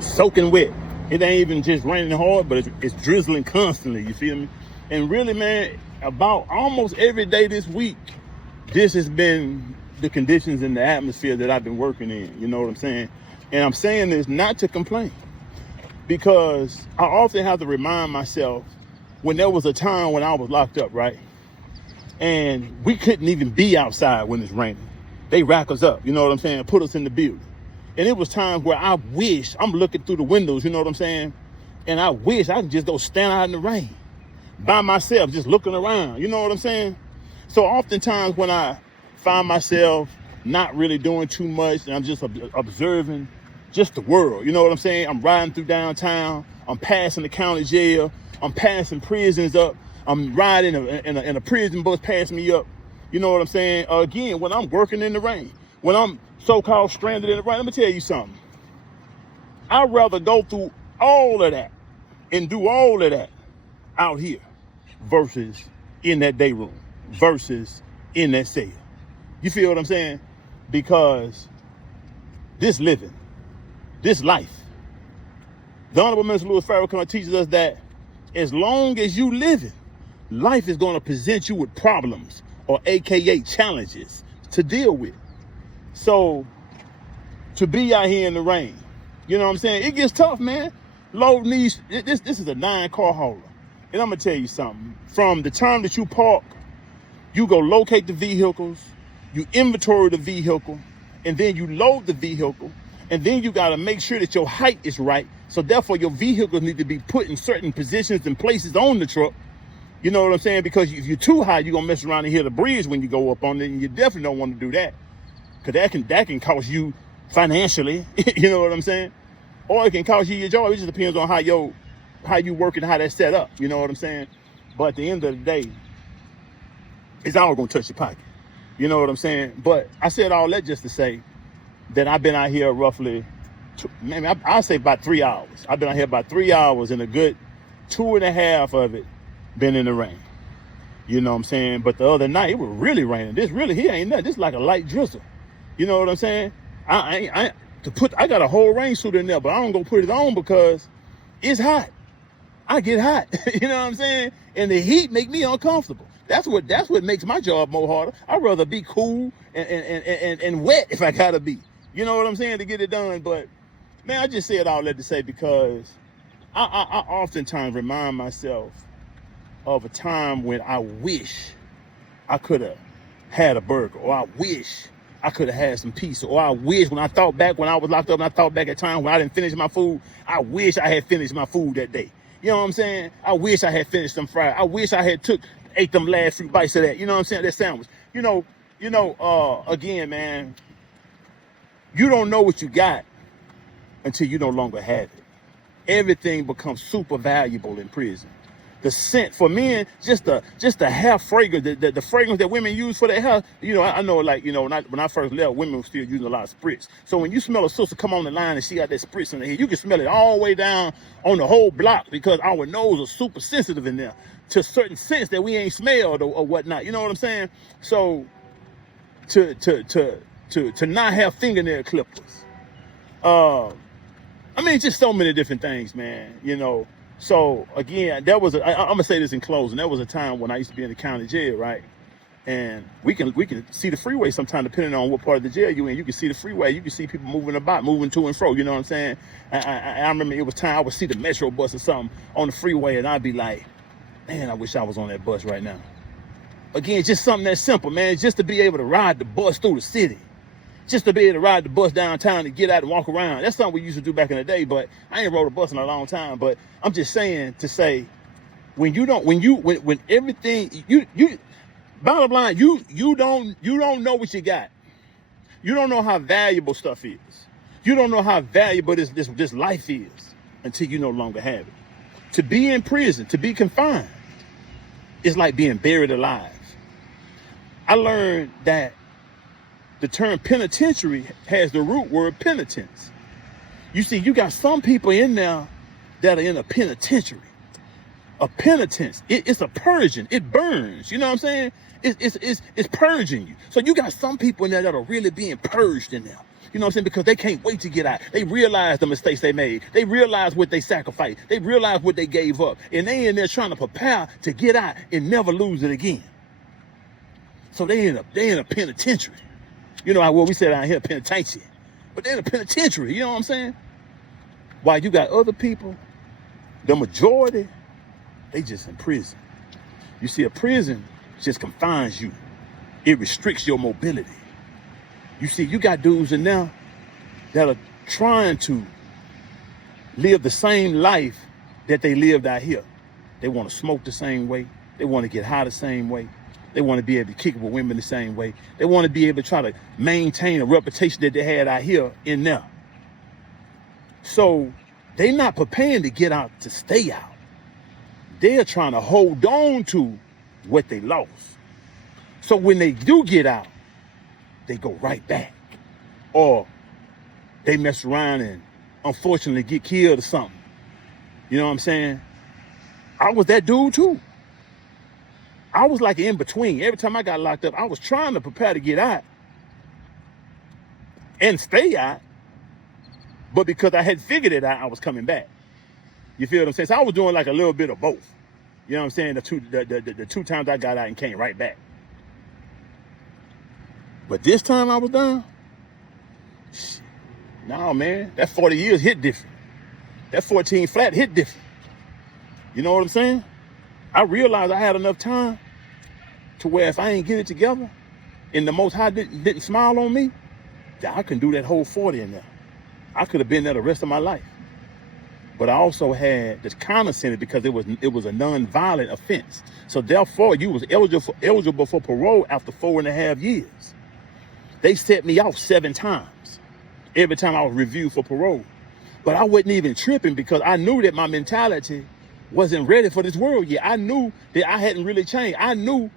soaking wet. It ain't even just raining hard, but it's drizzling constantly, you feel me? And really, man, about almost every day this week, this has been the conditions in the atmosphere that I've been working in, you know what I'm saying? And I'm saying this not to complain, because I often have to remind myself when there was a time when I was locked up, right? And we couldn't even be outside when it's raining. They rack us up, you know what I'm saying? Put us in the building. And it was times where I wish, I'm looking through the windows, you know what I'm saying? And I wish I could just go stand out in the rain by myself, just looking around, you know what I'm saying? So oftentimes when I find myself not really doing too much and I'm just observing just the world, you know what I'm saying? I'm riding through downtown, I'm passing the county jail, I'm passing prisons up, I'm riding in a prison bus passing me up, you know what I'm saying? Again, when I'm working in the rain, when I'm so-called stranded in the rain, let me tell you something. I'd rather go through all of that and do all of that out here versus in that day room, versus in that cell. You feel what I'm saying? Because this living, this life, the Honorable Minister Louis Farrakhan teaches us that as long as you living, life is going to present you with problems, or AKA challenges to deal with. So to be out here in the rain, you know what I'm saying? It gets tough, man. Load needs, this is a 9-car hauler. And I'm gonna tell you something. From the time that you park, you go locate the vehicles, you inventory the vehicle, and then you load the vehicle, and then you gotta make sure that your height is right. So therefore your vehicles need to be put in certain positions and places on the truck. You know what I'm saying? Because if you're too high, you're gonna mess around and hit a bridge when you go up on it, and you definitely don't want to do that. Cause that can cost you financially, you know what I'm saying? Or it can cost you your job. It just depends on how you work and how that's set up, you know what I'm saying? But at the end of the day, it's all gonna touch your pocket. You know what I'm saying? But I said all that just to say that I've been out here roughly, maybe I'll say about 3 hours. I've been out here about 3 hours, and a good 2.5 of it been in the rain. You know what I'm saying? But the other night, it was really raining. This really, here ain't nothing. This like a light drizzle. You know what I'm saying? I got a whole rain suit in there, but I don't go put it on because it's hot. I get hot. You know what I'm saying? And the heat make me uncomfortable. That's what makes my job more harder. I'd rather be cool and wet if I gotta be. You know what I'm saying? To get it done. But man, I just said all that to say, because I oftentimes remind myself of a time when I wish I could have had a burger, or I wish I could have had some pizza, or I wish when I thought back when I was locked up and I thought back at times when I didn't finish my food, I wish I had finished my food that day. You know what I'm saying? I wish I had finished them fries. I wish I had ate them last few bites of that. You know what I'm saying? That sandwich. Again, man, you don't know what you got until you no longer have it. Everything becomes super valuable in prison. The scent for men, just the hair fragrance, the fragrance that women use for their hair. You know, I know, like, you know, when I first left, women were still using a lot of spritz. So when you smell a sister come on the line and she got that spritz in her head, you can smell it all the way down on the whole block, because our nose are super sensitive in there to certain scents that we ain't smelled or whatnot. You know what I'm saying? So to not have fingernail clippers. I mean, just so many different things, man, you know. So again, I'm gonna say this in closing. There was a time when I used to be in the county jail, right? And we can see the freeway sometimes, depending on what part of the jail you're in. You can see the freeway. You can see people moving to and fro. You know what I'm saying? I remember it was time I would see the metro bus or something on the freeway, and I'd be like, man, I wish I was on that bus right now. Again, just something that simple, man. Just to be able to ride the bus through the city. Just to be able to ride the bus downtown and get out and walk around. That's something we used to do back in the day, but I ain't rode a bus in a long time. But I'm just saying to say, when everything, bottom line, you don't know what you got. You don't know how valuable stuff is. You don't know how valuable this life is until you no longer have it. To be in prison, to be confined, is like being buried alive. I learned that the term penitentiary has the root word penitence. You see, you got some people in there that are in a penitentiary. A penitence, it's a purging. It burns. You know what I'm saying? It's purging you. So you got some people in there that are really being purged in there. You know what I'm saying? Because they can't wait to get out. They realize the mistakes they made. They realize what they sacrificed. They realize what they gave up. And they in there trying to prepare to get out and never lose it again. So they in a penitentiary. You know what we said out here, penitentiary. But they're in a penitentiary, you know what I'm saying? While you got other people, the majority, they just in prison. You see, a prison just confines you. It restricts your mobility. You see, you got dudes in there that are trying to live the same life that they lived out here. They want to smoke the same way. They want to get high the same way. They want to be able to kick it with women the same way. They want to be able to try to maintain a reputation that they had out here in there. So they're not preparing to get out to stay out. They're trying to hold on to what they lost. So when they do get out, they go right back. Or they mess around and unfortunately get killed or something. You know what I'm saying? I was that dude too. I was like in between. Every time I got locked up, I was trying to prepare to get out and stay out. But because I had figured it out, I was coming back. You feel what I'm saying? So I was doing like a little bit of both. You know what I'm saying? The two times I got out and came right back. But this time I was done. Nah, man, that 40 years hit different. That 14 flat hit different. You know what I'm saying? I realized I had enough time to where if I ain't get it together and the Most High didn't smile on me, that I can do that whole 40 in there. I could have been there the rest of my life. But I also had this counter sentence because it was a non-violent offense. So therefore, you was eligible for parole after 4.5 years. They set me off 7 times every time I was reviewed for parole. But I wasn't even tripping because I knew that my mentality wasn't ready for this world yet. I knew that I hadn't really changed. I knew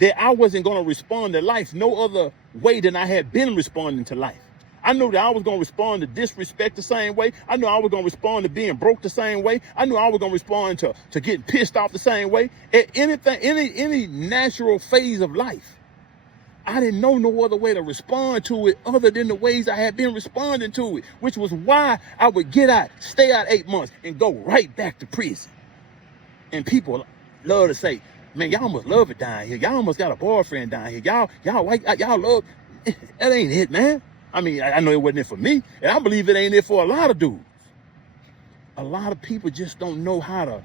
that I wasn't going to respond to life no other way than I had been responding to life. I knew that I was going to respond to disrespect the same way. I knew I was going to respond to being broke the same way. I knew I was going to respond to getting pissed off the same way. At any natural phase of life, I didn't know no other way to respond to it other than the ways I had been responding to it, which was why I would get out, stay out 8 months, and go right back to prison. And people love to say, man, y'all must love it down here. Y'all must got a boyfriend down here. Y'all love, that ain't it, man. I mean, I know it wasn't it for me, and I believe it ain't it for a lot of dudes. A lot of people just don't know how to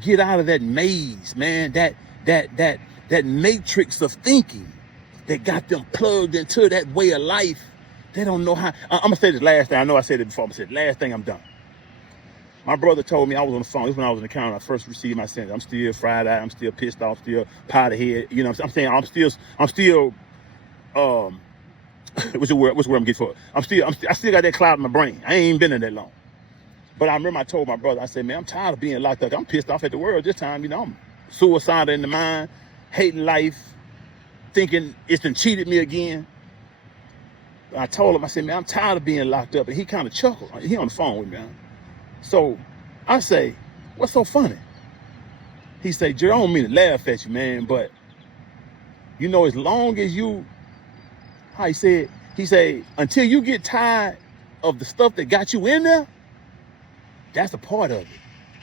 get out of that maze, man, that matrix of thinking that got them plugged into that way of life. They don't know how. I'm going to say this last thing. I know I said it before. I'm going to say the last thing, I'm done. My brother told me, I was on the phone. This is when I was in the county. I first received my sentence. I'm still fried out. I'm still pissed off, still powder head. You know what I'm saying? I'm still, what's the word I'm getting for it? I still got that cloud in my brain. I ain't even been in that long. But I remember I told my brother, I said, man, I'm tired of being locked up. I'm pissed off at the world this time. You know, I'm suicidal in the mind, hating life, thinking it's done cheated me again. I told him, I said, man, I'm tired of being locked up. And he kind of chuckled. He on the phone with me, man. So I say, what's so funny? He said, Jerry, I don't mean to laugh at you, man, but you know, as long as you, how he said, until you get tired of the stuff that got you in there, that's a part of it.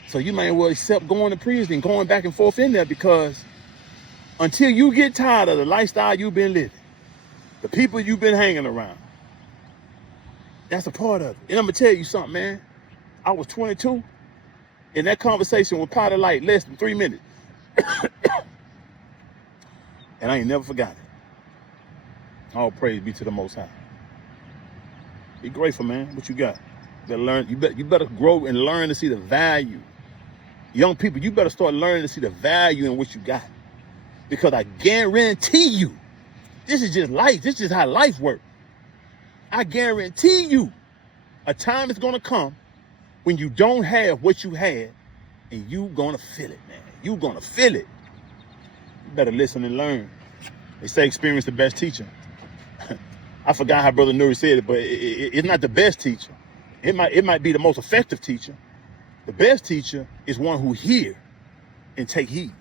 So you might as well accept going to prison and going back and forth in there, because until you get tired of the lifestyle you've been living, the people you've been hanging around, that's a part of it. And I'm going to tell you something, man. I was 22, and that conversation was probably like less than 3 minutes. And I ain't never forgot it. All praise be to the Most High. Be grateful, man. What you got? You better learn. You better grow and learn to see the value. Young people, you better start learning to see the value in what you got. Because I guarantee you, this is just life. This is just how life works. I guarantee you, a time is going to come when you don't have what you had, and you going to feel it, man. You going to feel it. You better listen and learn. They say experience the best teacher. I forgot how Brother Nuri said it, but it's not the best teacher. It might be the most effective teacher. The best teacher is one who hear and take heed.